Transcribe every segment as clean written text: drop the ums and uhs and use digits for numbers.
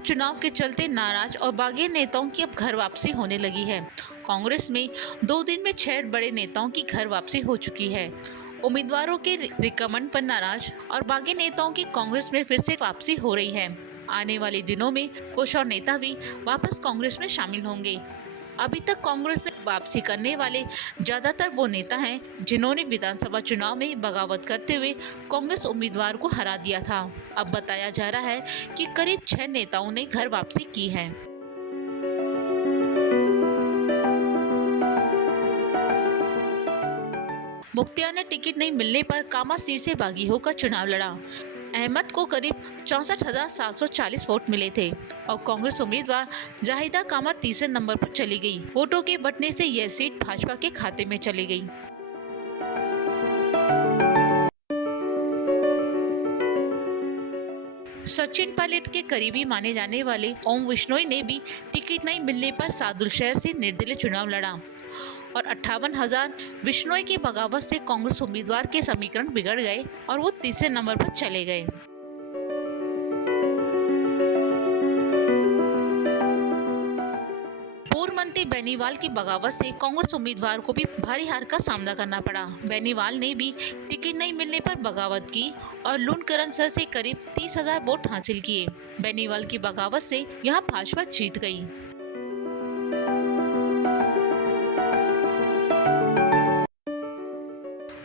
चुनाव के चलते नाराज और बागी नेताओं की अब घर वापसी होने लगी है। कांग्रेस में 2 दिन में 6 बड़े नेताओं की घर वापसी हो चुकी है। उम्मीदवारों के रिकमेंड पर नाराज और बागी नेताओं की कांग्रेस में फिर से वापसी हो रही है। आने वाले दिनों में कुछ और नेता भी वापस कांग्रेस में शामिल होंगे। अभी तक कांग्रेस में वापसी करने वाले ज्यादातर वो नेता हैं जिन्होंने विधानसभा चुनाव में बगावत करते हुए कांग्रेस उम्मीदवार को हरा दिया था। अब बताया जा रहा है कि करीब 6 नेताओं ने घर वापसी की है। मुख्तियार ने टिकट नहीं मिलने पर कामा सीट से बागी होकर चुनाव लड़ा। अहमद को करीब 64,740 वोट मिले थे और कांग्रेस उम्मीदवार जाहिदा कामा तीसरे नंबर पर चली गई। वोटों के बंटने से यह सीट भाजपा के खाते में चली गई। सचिन पायलट के करीबी माने जाने वाले ओम विश्नोई ने भी टिकट नहीं मिलने पर सादुलशहर से निर्दलीय चुनाव लड़ा और 58,000 विश्नोई की बगावत से कांग्रेस उम्मीदवार के समीकरण बिगड़ गए और वो तीसरे नंबर पर चले गए। पूर्व मंत्री बेनीवाल की बगावत से कांग्रेस उम्मीदवार को भी भारी हार का सामना करना पड़ा। बेनीवाल ने भी टिकट नहीं मिलने पर बगावत की और लुंडकरण सर से करीब 30,000 वोट हासिल किए। बेनीवाल की बगावत से यहां भाजपा जीत गई।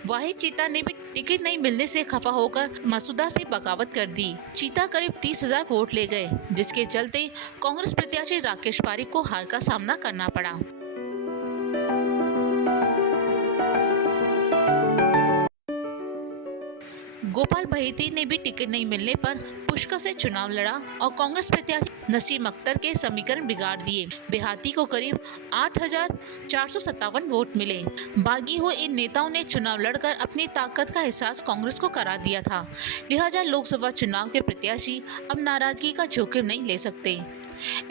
वहीं चीता ने भी टिकट नहीं मिलने से खफा होकर मसूदा से बगावत कर दी। चीता करीब 30,000 वोट ले गए, जिसके चलते कांग्रेस प्रत्याशी राकेश पारिक को हार का सामना करना पड़ा। गोपाल बहेती ने भी टिकट नहीं मिलने पर पुष्कर से चुनाव लड़ा और कांग्रेस प्रत्याशी नसीम अख्तर के समीकरण बिगाड़ दिए। बेहाती को करीब 8,457 वोट मिले। बागी हुए इन नेताओं ने चुनाव लड़कर अपनी ताकत का एहसास कांग्रेस को करा दिया था। लिहाजा लोकसभा चुनाव के प्रत्याशी अब नाराजगी का जोखिम नहीं ले सकते।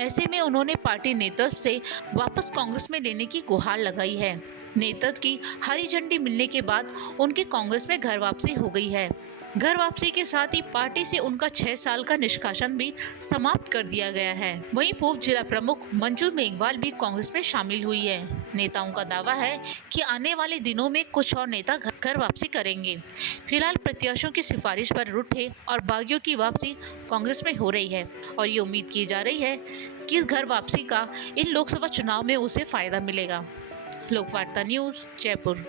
ऐसे में उन्होंने पार्टी नेतृत्व से वापस कांग्रेस में लेने की गुहार लगाई है। नेतृत्व की हरी झंडी मिलने के बाद उनकी कांग्रेस में घर वापसी हो गई है। घर वापसी के साथ ही पार्टी से उनका 6 साल का निष्कासन भी समाप्त कर दिया गया है। वहीं पूर्व जिला प्रमुख मंजू मेघवाल भी कांग्रेस में शामिल हुई है। नेताओं का दावा है कि आने वाले दिनों में कुछ और नेता घर वापसी करेंगे। फिलहाल प्रत्याशियों की सिफारिश पर रूठे और बागियों की वापसी कांग्रेस में हो रही है और ये उम्मीद की जा रही है कि इस घर वापसी का इन लोकसभा चुनाव में उसे फायदा मिलेगा। लोकवार्ता न्यूज़, जयपुर।